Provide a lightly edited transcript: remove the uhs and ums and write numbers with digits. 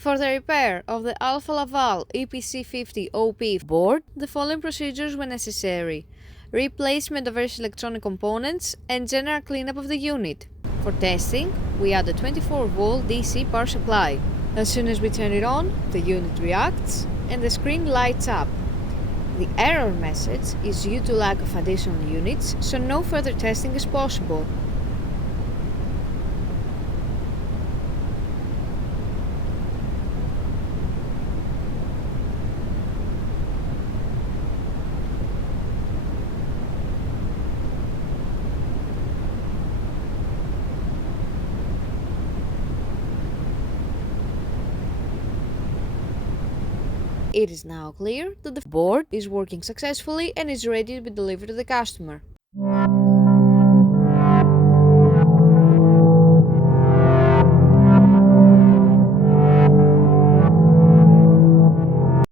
For the repair of the Alfa Laval EPC50 OP board, the following procedures were necessary: replacement of various electronic components and general cleanup of the unit. For testing, we add a 24-volt DC power supply. As soon as we turn it on, the unit reacts and the screen lights up. The error message is due to lack of additional units, so no further testing is possible. It is now clear that the board is working successfully and is ready to be delivered to the customer.